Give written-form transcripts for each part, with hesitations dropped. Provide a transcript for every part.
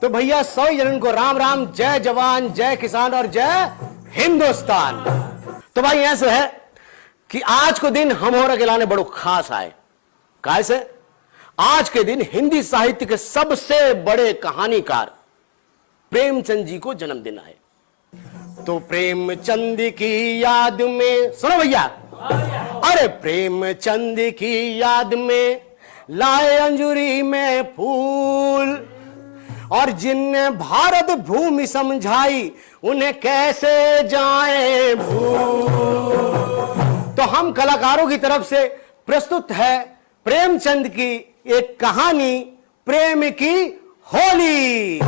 तो भैया 100 जनन को राम राम, जय जवान जय किसान और जय हिंदुस्तान। तो भाई ऐसे है कि आज को दिन हम और अकेलाने बड़ो खास आए। कैसे? आज के दिन हिंदी साहित्य के सबसे बड़े कहानीकार प्रेमचंद जी को जन्मदिन आए। तो प्रेमचंद की याद में सुनो भैया, अरे प्रेमचंद की याद में लाए अंजुरी में फूल, और जिनने भारत भूमि समझाई उन्हें कैसे जाए भूल। तो हम कलाकारों की तरफ से प्रस्तुत है प्रेमचंद की एक कहानी, प्रेम की होली।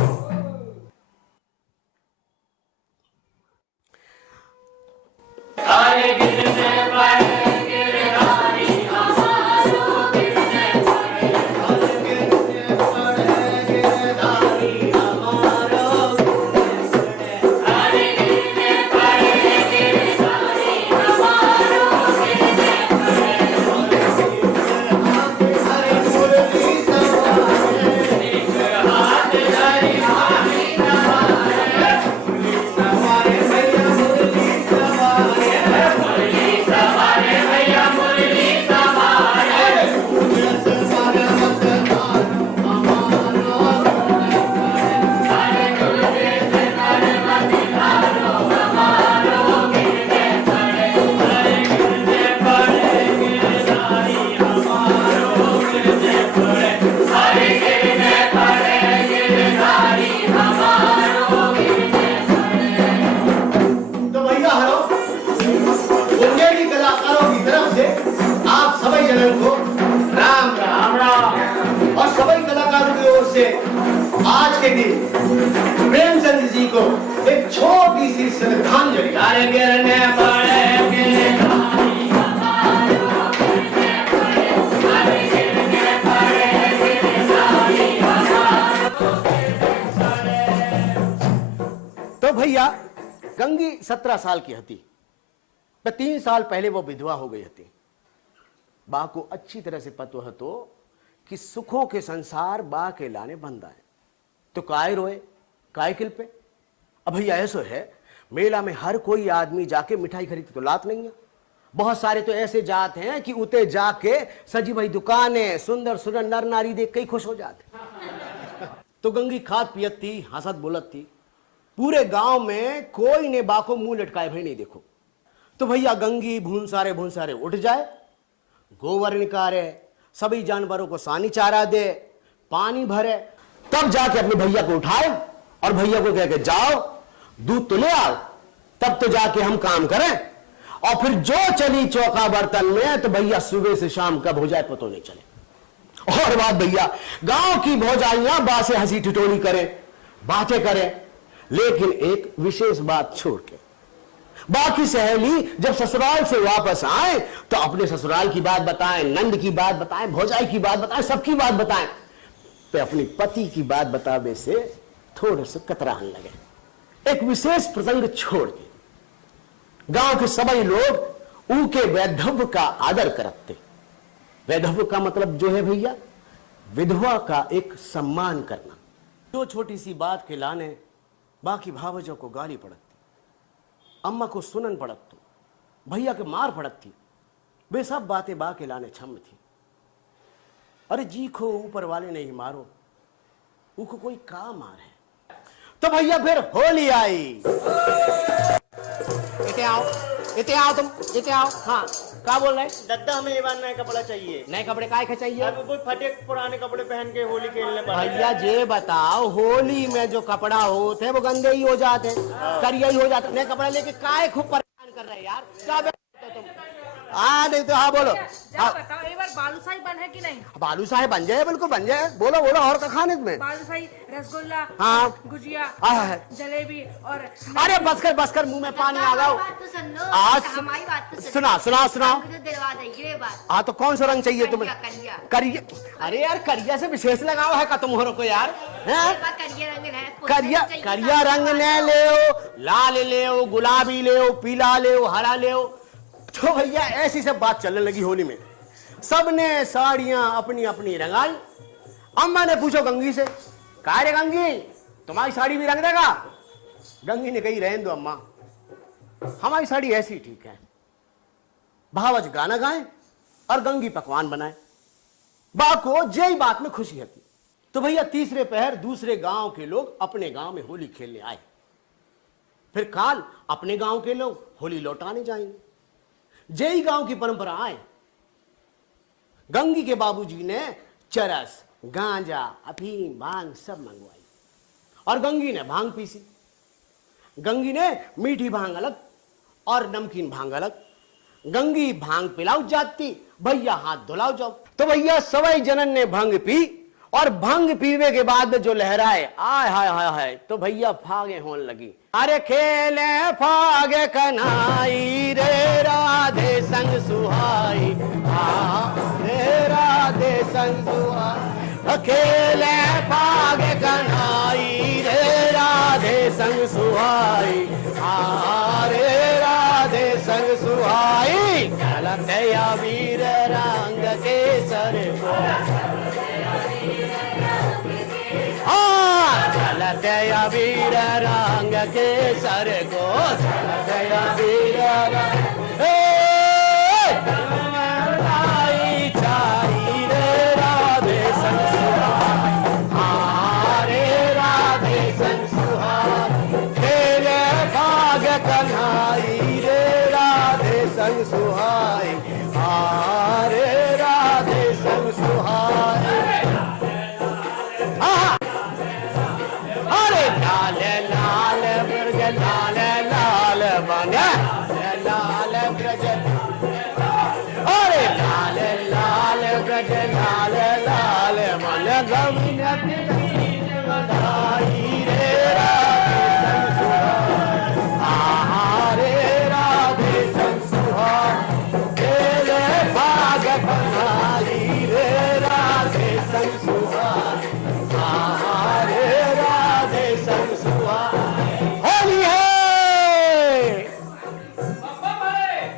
आज के दिन प्रेमचंद जी को एक छोटी सी श्रद्धांजलि। तो भैया गंगी 17 साल की हती, 3 साल पहले वो विधवा हो गई हती। बा को अच्छी तरह से पतो हतो कि सुखों के संसार बा के लाने बंदा है, तो काय रोए काय किल पे। अब भैया ऐसा है, मेला में हर कोई आदमी जाके मिठाई खरीदते तो लात नहीं है। बहुत सारे तो ऐसे जात हैं कि उते जाके सजी भाई दुकानें सुंदर सुंदर नर नारी देख के ही खुश हो जाते। तो गंगी खात पियत थी, हंसत बोलत थी। पूरे गांव में कोई ने बा को मुंह लटकाए भाई नहीं देखो। तो भैया गंगी भूनसारे उठ जाए, गोबर निकारे, सभी जानवरों को सानी चारा दे, पानी भरे, तब जाके अपने भैया को उठाए और भैया को कह के जाओ दूध तो ले आओ, तब तो जाके हम काम करें। और फिर जो चली चौका बर्तन में, तो भैया सुबह से शाम कब हो जाए पतो नहीं चले। और बात भैया, गांव की भौजाइयां बा से हंसी ठिठोली करें, बातें करें, लेकिन एक विशेष बात छोड़ के बाकी सहेली जब ससुराल से वापस आए तो अपने ससुराल की बात बताएं, नंद की बात बताएं, भौजाई की बात बताएं, सबकी बात बताएं। तो अपनी पति की बात बतावे से थोड़े से कतराने लगे। एक विशेष प्रसंग छोड़ के गांव के सभी लोग उनके वैधव्य का आदर करते। वैधव्य का मतलब जो है भैया, विधवा का एक सम्मान करना। जो छोटी सी बात के लाने बाकी भावजों को गाली पड़ती, अम्मा को सुनन पड़त, तो भैया के मार पड़त थी। वे सब बातें बा के लाने छम थी। अरे जी को ऊपर वाले नहीं मारो, उनको कोई का मार है। तो भैया फिर होली आई। इते आओ तुम, इते आओ। हाँ, क्या बोल रहे? दद्दा हमें ये बार नए कपड़ा चाहिए। नए कपड़े काय के चाहिए? अब कोई फटे पुराने कपड़े पहन के होली खेलने पड़े। भैया ये बताओ, होली में जो कपड़ा होते हैं वो गंदे ही हो जाते हैं, करिया ही हो जाते। नए कपड़ा लेके काय खूब परेशान कर रहे हैं यार। क्या तुम? नहीं तो हाँ बोलो। जाओ बताओ, बार बालूशाही बन है कि नहीं? बालूशाही बन जाए, बिल्कुल बन जाए। बोलो बोलो, और क्या खाने में? बालूशाही, रसगुल्ला, हाँ। गुजिया, हाँ। जलेबी और अरे बस कर, मुंह में पानी आ गया। बात तो सुन लो, आज हमारी बात तो सुनो। सुना सुना सुना। रंग तो दिलवा देंगे ये बात। हाँ तो कौन सा रंग चाहिए तुम्हें? करिया, करिया। अरे यार करिया से विशेष लगाओ है का तुम को यार, हैं? करिया रंग है। करिया करिया रंग ने ले, लाल ले, गुलाबी ले, पीला ले, हरा ले। तो भैया ऐसी सब बात चलने लगी होली में। सबने साड़ियां अपनी अपनी रंगाई। अम्मा ने पूछो गंगी से, का रे गंगी, तुम्हारी साड़ी भी रंग देगा? गंगी ने कही, रहने दो अम्मा, हमारी साड़ी ऐसी ठीक है। भावज गाना गाएं और गंगी पकवान बनाए। बा को जय बात में खुशी होती। तो भैया तीसरे पहर दूसरे गांव के लोग अपने गांव में होली खेलने आए। फिर काल अपने गांव के लोग होली लौटाने जाएंगे। जय गांव की परंपरा आए। गंगी के बाबूजी ने चरस, गांजा, अफीम, भांग सब मंगवाई और गंगी ने भांग पीसी। गंगी ने मीठी भांग अलग और नमकीन भांग अलग। गंगी भांग पिलाओ जाती, भैया हाथ धुलाओ जाओ। तो भैया सवाई जनन ने भांग पी और भांग पीवे के बाद में जो लहराए, आय हाय हाय हाय, तो भैया फागे होने लगी। अरे खेले फागे कन्हाई रे राधे संग सुहाई, रे राधे संग सुहाई। खेले फागे कन्हाई रे राधे संग सुहाई, रे राधे संग सुहाई। चलते या वीर रंग के सर को, चलते या वीर रंग के सर को, चलते या वीर रंग चाई रे राधे संग सुहाई, रे राधे संग सुहाई। खेले भाग कन्हाई रे राधे संग सुहाई, रे राधे संग सुहाई। अरे लाल लाल ब्रज लाल लाल बन, लाल ब्रज, अरे लाल लाल ब्रज लाल लाल मन, गविनती बधाई रे राधे संग सुहाई, रे राधे संग सुहाई। तेरे भाग कन्हाई रे राधे संग सुहाई, रे राधे संग सुहाई। होली है।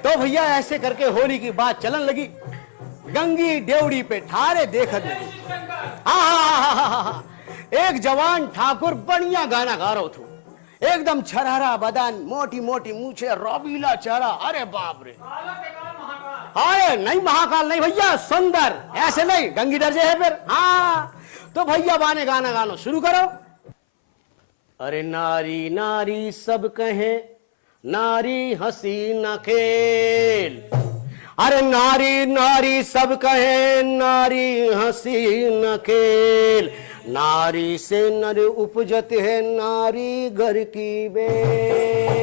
तो भैया ऐसे करके होली की बात चलन लगी। गंगी डेवड़ी पे ठारे देखत लगी। एक जवान ठाकुर बढ़िया गाना गा रहा था, एकदम छरहरा बदन, मोटी मोटी मूछे, रौबीला चेहरा। अरे बाप रे, अरे नहीं महाकाल नहीं भैया, सुंदर, ऐसे नहीं, गंगी डर जाए फिर। हाँ तो भैया बाने गाना गाना शुरू करो। अरे नारी नारी सब कहे, नारी हंसी न खेल। अरे नारी नारी सब कहे, नारी हंसी न खेल। नारी से नर उपजत है, नारी घर की बेल।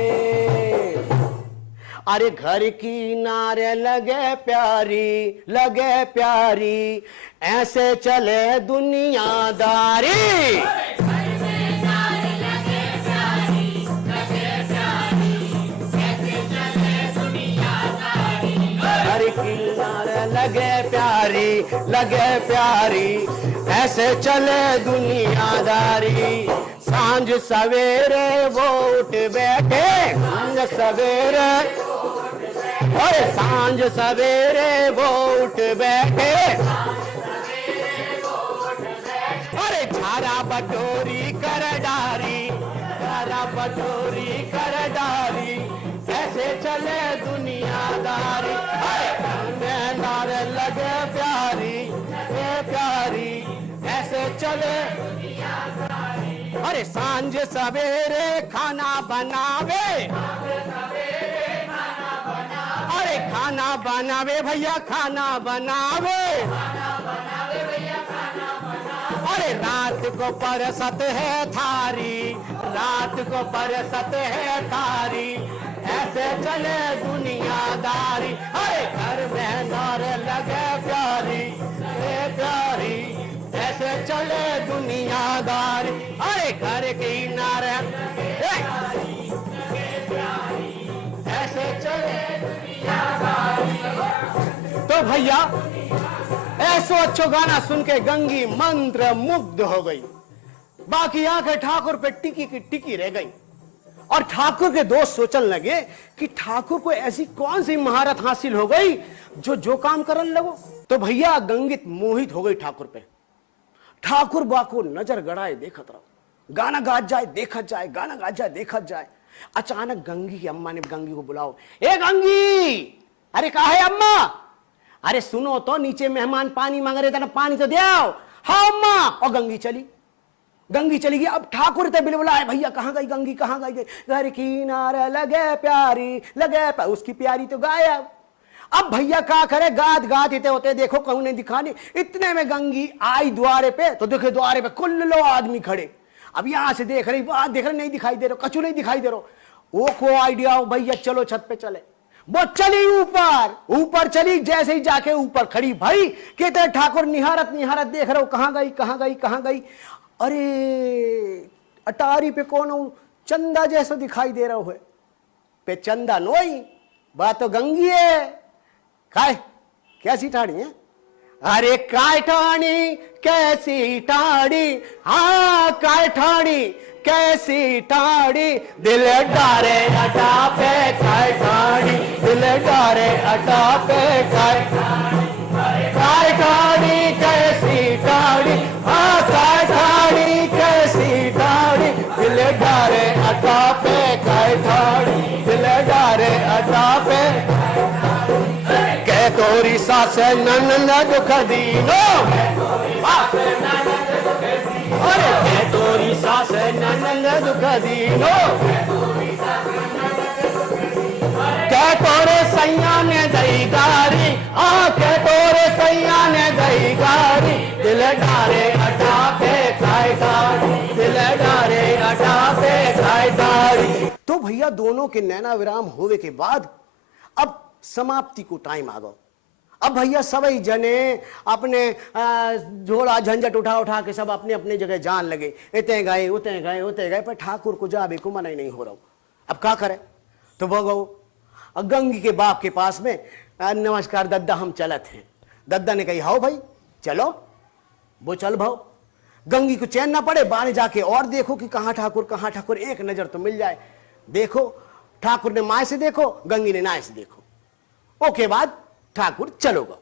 अरे घर की नारे लगे प्यारी, लगे प्यारी, ऐसे चले दुनियादारी। घर की नारे लगे प्यारी, लगे प्यारी, ऐसे चले दुनियादारी। सांझ सवेरे वो उठ बैठे, सांझ सवेरे, अरे सांझ सवेरे वो उठ बैठे। अरे झारा बटोरी कर डारी, झारा बटोरी कर डारी, ऐसे चले दुनियादारी। अरे नारे लगे प्यारी, प्यारी, ऐसे चले। अरे सांझ सवेरे खाना बनावे, अरे खाना बनावे भैया, खाना बनावे। अरे रात को परसत है थारी, रात को परसत है थारी, ऐसे चले दुनियादारी। अरे घर में नारे लगे प्यारी। प्यारी ए प्यारी ऐसे चले दुनियादारी। अरे घर के किनारे ऐसे चले दुनियादारी। तो भैया ऐसो अच्छो गाना सुन के गंगी मंत्र मुग्ध हो गई। बाकी आंखें ठाकुर पे टिकी की टिकी रह गई और ठाकुर के दोस्त सोचने लगे कि ठाकुर को ऐसी कौन सी महारत हासिल हो गई जो काम करने लगो। तो भैया गंगित मोहित हो गई ठाकुर पे। ठाकुर बा को नजर गड़ाए देखत रहो, गाना गाज जाए देखत जाए, गाना गाज जाए देखत जाए। अचानक गंगी की अम्मा ने गंगी को बुलाओ, ए गंगी, अरे कहा है अम्मा? अरे सुनो तो, नीचे मेहमान पानी मांग रहे थे ना, पानी तो दे आओ। हाँ अम्मा। और गंगी चली गई। अब ठाकुर ते बिलबुलाए, भैया कहां गई गंगी, कहां गई? घर किनारे लगे प्यारी लगे उसकी प्यारी तो गायब। अब भैया क्या करे, गात गात इतने होते देखो कहूं नहीं दिखानी। इतने में गंगी आई द्वारे पे, तो देखे द्वारे पे कुल्लो आदमी खड़े। अब यहां से देख रही, वहां देख रहे, नहीं दिखाई दे रहा, कछु नहीं दिखाई दे रहा। वो को आइडिया हो, भैया चलो छत पे चले। वो चली ऊपर चली, जैसे ही जाके ऊपर खड़ी भाई कहते ठाकुर निहारत देख रहे हो, कहां गई। अरे अटारी पे कौन हो, चंदा जैसा दिखाई दे रहा है। पे चंदा नोई, बात तो गंगी है। काय कैसी ठाड़ी है? अरे काय ठाणी कैसी ठाड़ी, हाँ काय ठाणी कैसी ठाड़ी, दिल डारे अटा पे काय ठाड़ी, दिल डारे अटा पे काय ठाड़ी कैसी ठाड़ी, हाँ काय ठाड़ी कैसी ठाड़ी, दिल डारे अटा पे काय ठाड़ी, दिल डारे अटा पे। कह तोरी सास ननन दुख दीनो, अरे कह तोरी सास ननन दुख दीनो, कह तोरे सैया ने दई गारी, कह तोरे सैया ने दई गारी, दिल डारे अटा पे खाए गारी, दिल डारे अटा पे खाए गारी। तो भैया दोनों के नैना विराम होवे के बाद अब समाप्ति को टाइम आ गया। अब भैया सभी जने अपने झोला झंझट उठा के सब अपने अपने जगह जान लगे। इतने गए पर ठाकुर को जाबे को मना ही नहीं हो रहा। अब क्या करे? तो वो गंगी के बाप के पास में, नमस्कार दद्दा हम चलत हैं। दद्दा ने कही हाओ भाई चलो। वो चल भाओ। गंगी को चैन ना पड़े, बाहर जाके और देखो कि कहाँ ठाकुर, एक नजर तो मिल जाए। देखो ठाकुर ने माए से देखो, गंगी ने नाए से देखो। ओके बाद ठाकुर चलोगा।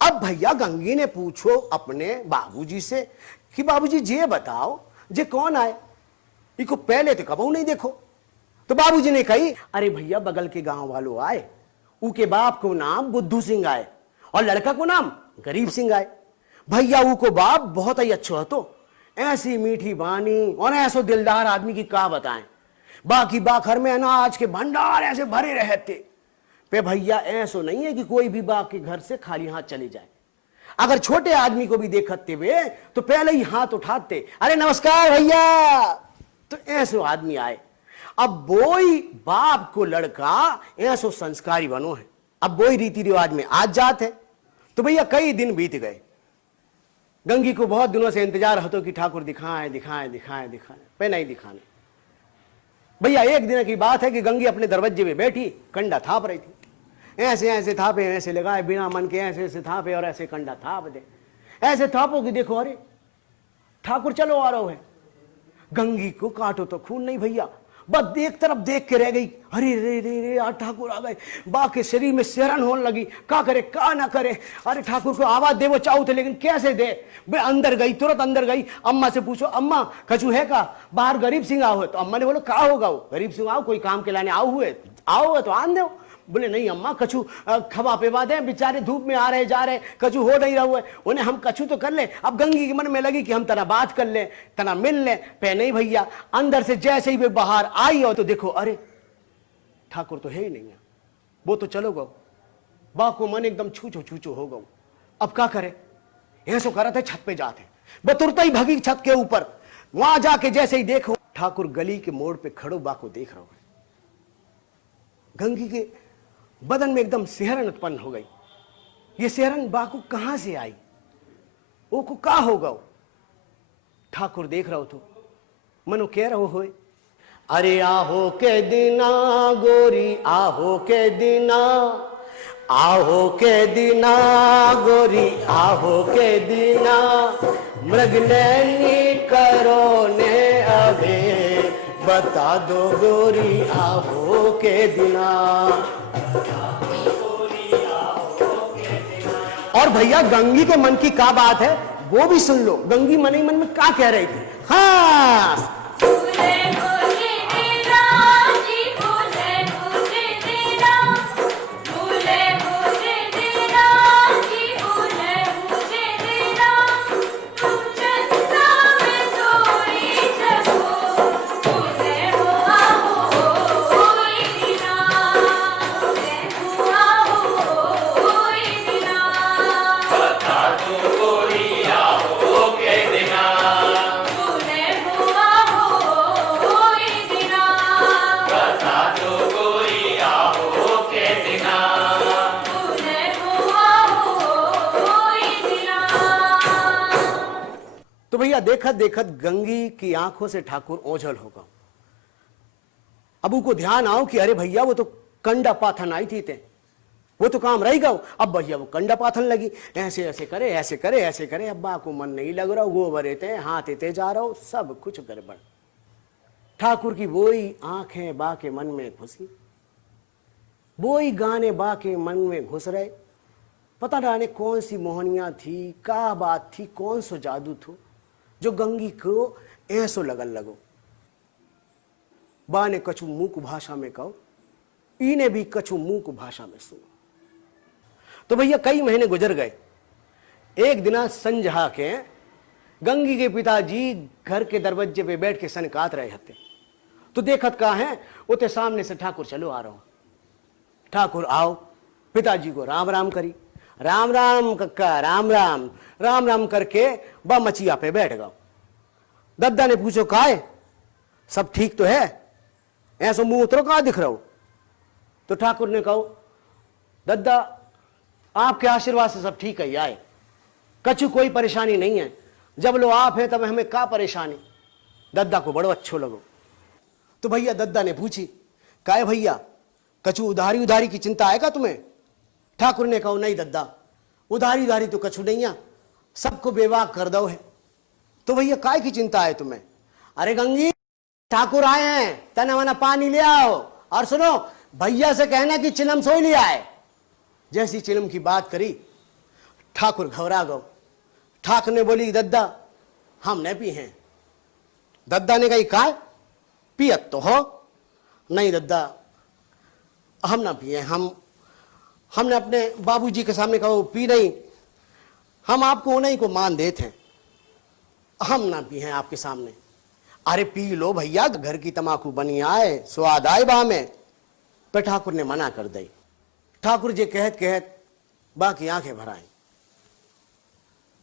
अब भैया गंगी ने पूछो अपने बाबूजी से कि बाबूजी ये बताओ जे कौन आए, इको पहले तो कबू नहीं देखो। तो बाबूजी ने कही अरे भैया बगल के गांव वालों आए, उनके बाप को नाम बुद्धू सिंह आए और लड़का को नाम गरीब सिंह आए। भैया उनको बाप बहुत ही अच्छा हो, तो ऐसी मीठी बानी और ऐसो दिलदार आदमी की का बताएं। बाकी बाखर में अनाज के भंडार ऐसे भरे रहते। पे भैया ऐसो नहीं है कि कोई भी बाप के घर से खाली हाथ चले जाए। अगर छोटे आदमी को भी देखते हुए तो पहले ही हाथ उठाते, अरे नमस्कार भैया। तो ऐसो आदमी आए। अब वही बाप को लड़का ऐसो संस्कारी बनो है। अब वही रीति रिवाज में आज जात है। तो भैया कई दिन बीत गए। गंगी को बहुत दिनों से इंतजार होता कि ठाकुर दिखाएं पे नहीं दिखाने। भैया एक दिन की बात है कि गंगी अपने दरवाजे में बैठी कंडा थाप रही थी। ऐसे थापे, ऐसे लगाए बिना मन के, ऐसे थापे और ऐसे कंडा थाप दे। ऐसे थापो कि देखो अरे ठाकुर चलो आ रहा है। गंगी को काटो तो खून नहीं भैया, बस एक तरफ देख के रह गई। अरे रे रे रे यार ठाकुर आ गए। बा के शरीर में सिहरन होने लगी, का करे का ना करे। अरे ठाकुर को आवाज दे वो चाहू थे, लेकिन कैसे दे। वे अंदर गई, तुरंत अंदर गई। अम्मा से पूछो अम्मा कछु है का, बाहर गरीब सिंह आओ है। तो अम्मा ने बोलो का होगा वो, गरीब सिंह आओ कोई काम के लाने आओ हुए, आओ तो आन दो। बोले नहीं अम्मा कछु खबा पेवा दे, बेचारे धूप में आ रहे जा रहे, कछु हो नहीं रहा हुआ है, उन्हें हम कछु तो कर ले। अब गंगी के मन में लगी कि हम तना बात कर ले, तना मिल ले। पे नहीं भैया, अंदर से जैसे ही वे बाहर आई हो तो देखो अरे ठाकुर तो है ही नहीं है। वो तो चलो गो। बा को मन एकदम छूचो हो गो। अब क्या करे, ऐसो करा था छत पे जाते, वो तुरंत ही भगी छत के ऊपर। वहां जाके जैसे ही देखो ठाकुर गली के मोड़ पे खड़ो बा को देख रहा है। गंगी के बदन में एकदम सिहरन उत्पन्न हो गई। ये सेरन बाकू कहां से आई, ओ को का होगा। ठाकुर देख रहो तो मनो कह रहो होए, अरे आहो के दिना गोरी आहो के दिना, आहो के दिना गोरी आहो के दिना, मृग नैनी करो ने अभे, बता दो गोरी आहो के दिना। और भैया गंगी के मन की क्या बात है वो भी सुन लो। गंगी मन ही मन में क्या कह रही थी। हाँ, तो भैया देखत देखत गंगी की आंखों से ठाकुर ओझल होगा। अब उनको ध्यान आओ कि अरे भैया वो तो कंडा पाथन आई थी ते, वो तो काम रही गो। अब भैया वो कंडा पाथन लगी, ऐसे ऐसे करे ऐसे करे ऐसे करे, अब्बा को मन नहीं लग रहा, गोबर एते हाथ एते जा रहा हो, सब कुछ गड़बड़। ठाकुर की वही आंखें बा के मन में घुसी, वही गाने बा के मन में घुस रहे। पता ना जाने कौन सी मोहनिया थी, क्या बात थी, कौन सो जादू थो जो गंगी को ऐसो लगन लगो। बा ने कछु मूक भाषा में कहो, इने भी कछु मूक भाषा में सुनो। तो भैया कई महीने गुजर गए। एक दिना संजहा के गंगी के पिताजी घर के दरवाजे पे बैठ के सनकात रहे हते। तो देखत कहा है उते सामने से ठाकुर चलो आ रहा हूं। ठाकुर आओ, पिताजी को राम राम करी, राम राम कक्का राम राम, राम राम करके बा मचिया पे बैठ गया। दद्दा ने पूछो काहे, सब ठीक तो है, ऐसा मुंह उतरो कहा दिख रहा हो। तो ठाकुर ने कहो दद्दा आपके आशीर्वाद से सब ठीक है आए, कछु कोई परेशानी नहीं है, जब लो आप है तब हमें का परेशानी। दद्दा को बड़ो अच्छो लगो। तो भैया दद्दा ने पूछी काहे भैया कछु उधारी उधारी की चिंता है का तुम्हें। ठाकुर ने कहो नहीं दद्दा, उधारी उधारी तो कछु नहीं है, सबको बेवाक कर दो है। तो भैया काय की चिंता है तुम्हें। अरे गंगी ठाकुर आए हैं, तना वना पानी ले आओ, और सुनो भैया से कहना कि चिलम सोई लिया है। जैसी चिलम की बात करी ठाकुर घबरा गो। ठाकुर ने बोली दद्दा हम नहीं पी हैं। दद्दा ने कही काय पियत तो हो। नहीं दद्दा हम ना पिए, हमने अपने बाबूजी के सामने कहा पी नहीं, हम आपको उन्हीं को मान देते हैं, हम ना पी हैं आपके सामने। अरे पी लो भैया, घर की तमाकू बनी आए, स्वाद आए बा में। पर ठाकुर ने मना कर दी। ठाकुर जी कहत कहत बा की आंखें भर आई।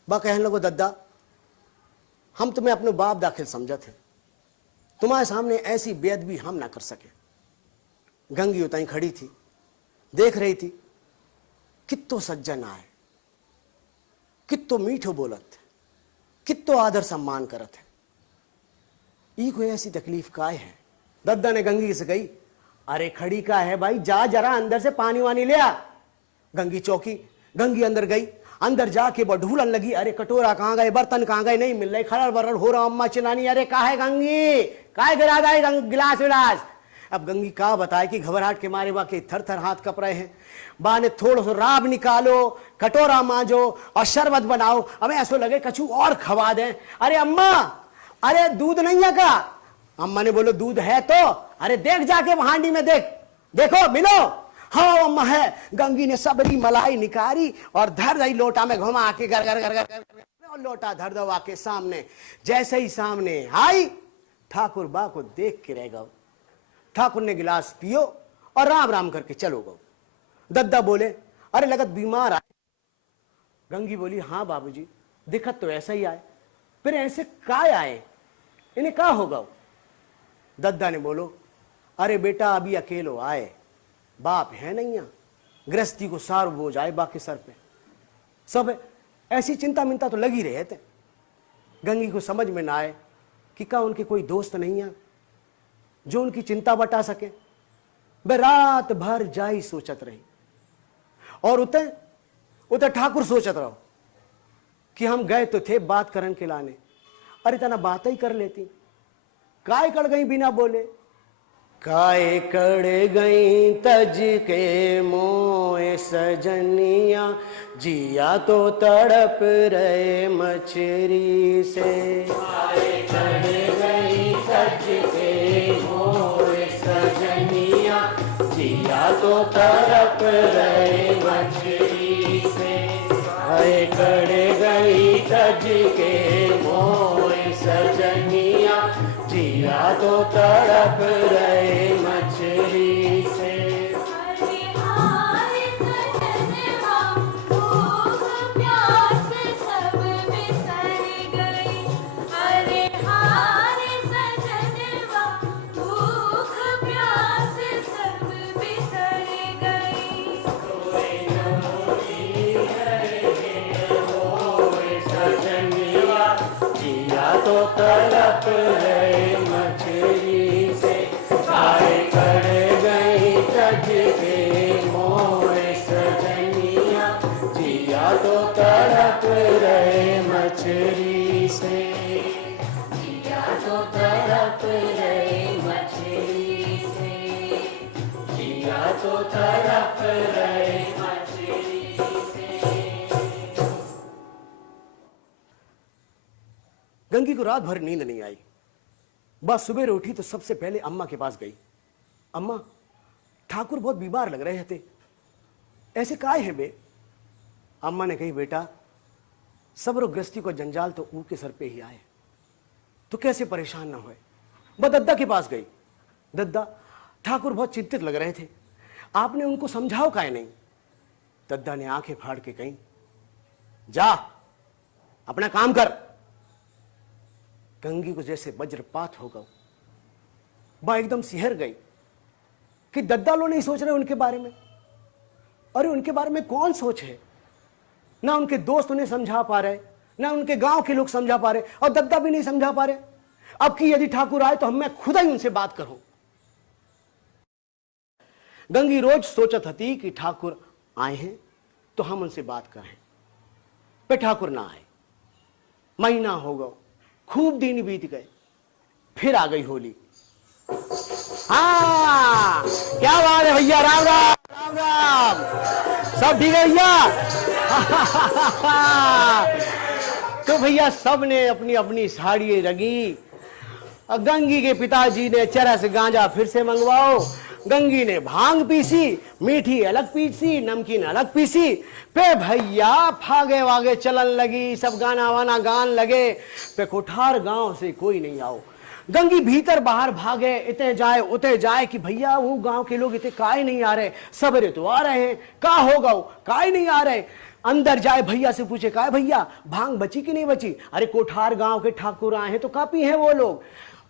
बा कहने लगो दद्दा हम तुम्हें अपने बाप दाखिल समझत हैं, तुम्हारे सामने ऐसी बेअदबी हम ना कर सके। गंगी उताई खड़ी थी, देख रही थी कित्तो सज्जन आए, कित्तो मीठो बोलत, कित्तो आदर सम्मान करत है, ई कोई ऐसी तकलीफ काय है। दद्दा ने गंगी से कही अरे खड़ी का है भाई, जा जरा अंदर से पानी वानी ले आ। गंगी चौकी, गंगी अंदर गई, अंदर जाके वो ढूंढन लगी, अरे कटोरा कहाँ गए, बर्तन कहाँ गए, नहीं मिल रहे, खड़ल बरल हो रहा। अम्मा चिल्लानी अरे कहा है गंगी, काय गिरा गए गिलास विलास। अब गंगी का बताए कि घबराहट के मारे बा के थर थर हाथ कप रहे हैं। बा ने थोड़ा सा राब निकालो, कटोरा मांजो और शरबत बनाओ, हमें ऐसा लगे कछु और खवा दें। अरे अम्मा अरे दूध नहीं है का। अम्मा ने बोलो दूध है तो, अरे देख जाके हांडी में देख, देखो मिलो। हाँ अम्मा है। गंगी ने सबरी मलाई निकाली और धर दई लोटा में घुमा के गर गर गर गर गर और लोटा धर दो आके सामने। जैसे ही सामने आई ठाकुर बा को देख के रह गो। ठाकुर ने गिलास पियो और राम राम करके चलो गो। दद्दा बोले अरे लगत बीमार आए। गंगी बोली हाँ बाबूजी दिखत तो ऐसा ही आए, फिर ऐसे काय आए, इन्हें क्या होगा। दद्दा ने बोलो अरे बेटा अभी अकेलो आए, बाप है नहीं यहाँ, गृहस्थी को सार बोझ आए बाकी सर पे, सब ऐसी चिंता मिंता तो लगी रहे थे। गंगी को समझ में ना आए कि क्या उनके कोई दोस्त नहीं है जो उनकी चिंता बटा सके। वह रात भर जाई सोचत रही और उते उते ठाकुर सोचत रहो कि हम गए तो थे बात करन के लाने, अरे तना बात ही कर लेती, काय कड़ गई बिना बोले। काय कड़ गई तज के मोए सजनिया, जिया तो तड़प रहे मछरी से। काय कड़ गई तज के मोए सजनिया, जिया तो तड़प रहे मछरी से। काय कड़ गई तज के मोए सजनिया, जिया तो तड़प रहे मछली से। तो तड़प रहे मछली से। काय कड़ गई तज के मोए सजनिया, जिया तो तड़प रहे मछली से। जिया तो तड़प रहे मछली से। जिया तो तड़प रहे मछली से। गंगी को रात भर नींद नहीं आई। बस सुबह उठी तो सबसे पहले अम्मा के पास गई। अम्मा, ठाकुर बहुत बीमार लग रहे थे, ऐसे काय है बे? अम्मा ने कही, बेटा सब्र गृहस्थी को जंजाल तो ऊ के सर पे ही आए, तो कैसे परेशान ना होए। वह दद्दा के पास गई। दद्दा, ठाकुर बहुत चिंतित लग रहे थे, आपने उनको समझाओ काय नहीं? दद्दा ने आंखें फाड़ के कही, जा अपना काम कर। गंगी को जैसे वज्रपात हो गया, वह एकदम सिहर गई कि दद्दा लोग नहीं सोच रहे उनके बारे में। अरे उनके बारे में कौन सोच है? ना उनके दोस्त उन्हें समझा पा रहे, ना उनके गांव के लोग समझा पा रहे, और दद्दा भी नहीं समझा पा रहे। अब कि यदि ठाकुर आए तो मैं खुद ही उनसे बात करूं। गंगी रोज सोचत थी कि ठाकुर आए हैं तो हम उनसे बात करें, पे ठाकुर ना आए। महीना हो गया, खूब दिन बीत गए, फिर आ गई होली। हाँ, क्या बात है भैया, राम राम राम राम, सब ठीक है भैया? तो भैया सब ने अपनी अपनी साड़ी रंगी। गंगी के पिताजी ने चरस गांजा फिर से मंगवाओ, गंगी ने भांग पीसी, मीठी अलग पीसी, नमकीन अलग पीसी। पे भैया फागे वागे चलन लगी, सब गाना वाना गान लगे। पे कोठार गांव से कोई नहीं आओ। गंगी भीतर बाहर भागे, इतने जाए उते जाए कि भैया वो गांव के लोग इतने काय नहीं आ रहे, सबरे तो आ रहे हैं, का होगा काय नहीं आ रहे। अंदर जाए भैया से पूछे, काय भैया भांग बची कि नहीं बची? अरे कोठार गांव के ठाकुर आए हैं तो कापी हैं वो लोग।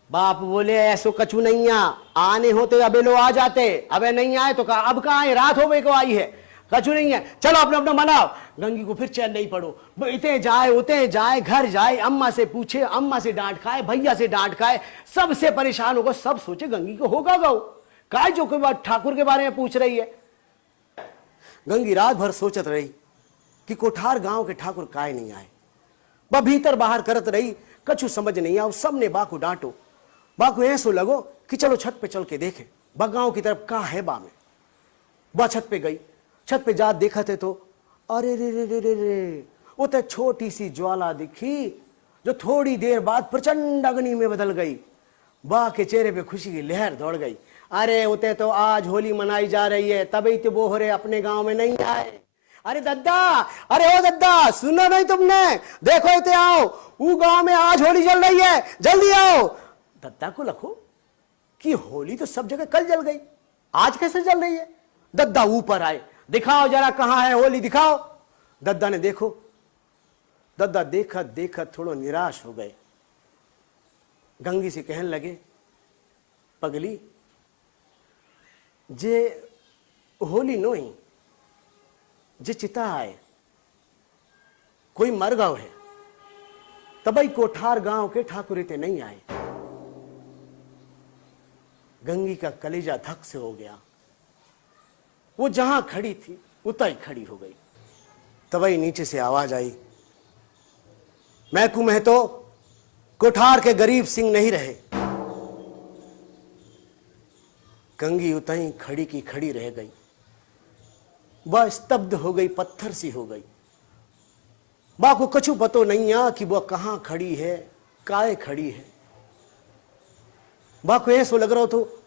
बाप बोले, ऐसो कछु नहीं आने होते अबे लो आ जाते, अबे नहीं आए तो अब कहाँ आए, रात हो गई को आई है, कछु नहीं है, चलो अपना अपना मनाओ। गंगी को फिर चैन नहीं पड़ो, इतने जाए उते जाए, घर जाए, अम्मा से पूछे, अम्मा से डांट खाए, भैया से डांट खाए, सबसे परेशान होगा। सब सोचे गंगी को होगा गौ काय जो कोई बात ठाकुर के बारे में पूछ रही है। गंगी रात भर सोचत रही कि कोठार गांव के ठाकुर काय नहीं आए। वह भीतर बाहर करत रही, कछु समझ नहीं आओ। सबने बा को डांटो, बा को ऐसो लगो कि चलो छत पे चल के देखे बा गांव की तरफ का है बा में। बा छत पे गई, छत पे जा देखा थे तो अरे रे रे रे रे रे, वो तो छोटी सी ज्वाला दिखी जो थोड़ी देर बाद प्रचंड अग्नि में बदल गई। बा के चेहरे पे खुशी की लहर दौड़ गई। अरे उते तो आज होली मनाई जा रही है, तभी तो बोहरे अपने गांव में नहीं आए। अरे दद्दा, अरे ओ दद्दा, सुनो नहीं तुमने? देखो इते आओ, वो गांव में आज होली जल रही है, जल्दी आओ। दद्दा को लखो कि होली तो सब जगह कल जल गई, आज कैसे जल रही है? दद्दा ऊपर आए, दिखाओ जरा कहां है होली, दिखाओ। दद्दा ने देखो, दद्दा देखा देखा थोड़ा निराश हो गए। गंगी से कहने लगे, पगली जे होली नोई जे चिता आए कोई मर गयो है। तबई कोठार गांव के ठाकुर ते नहीं आए। गंगी का कलेजा धक से हो गया। वो जहां खड़ी थी उतना ही खड़ी हो गई। तबई नीचे से आवाज आई, मैकू महतो कोठार के गरीब सिंह नहीं रहे। गंगी उतना ही खड़ी की खड़ी रह गई। वह स्तब्ध हो गई, पत्थर सी हो गई। बा को कछु पतो नहीं आ कि वह कहां खड़ी है, काहे खड़ी है। बा को ऐसो लग रहा तो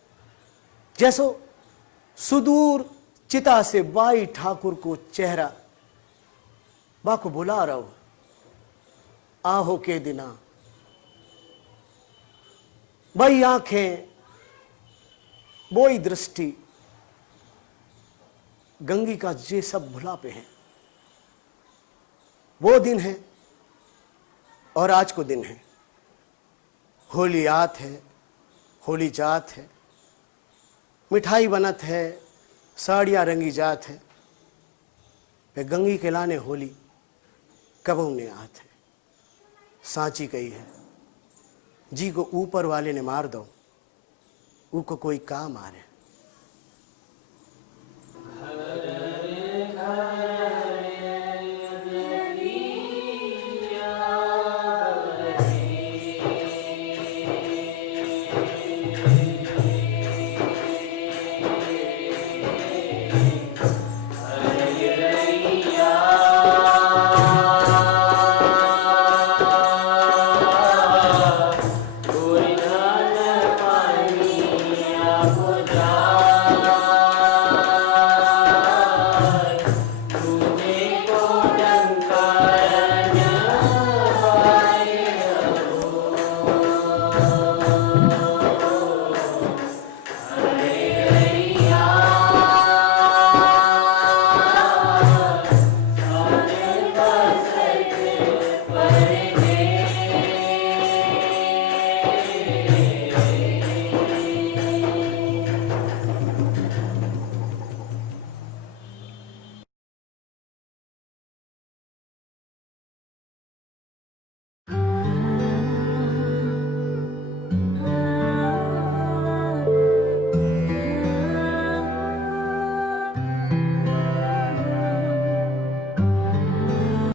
जैसो सुदूर चिता से बाई ठाकुर को चेहरा बा को बुला रहा हो, आहो के दिना। बई आंखें, बोई दृष्टि, गंगी का जे सब भुला पे है। वो दिन है और आज को दिन है। होली आत है, होली जात है, मिठाई बनत है, साड़ियां रंगी जात है। वे गंगी के लाने होली कबू ने आत है। सांची कही है, जी को ऊपर वाले ने मार दो, ऊ को कोई काम आ रहे।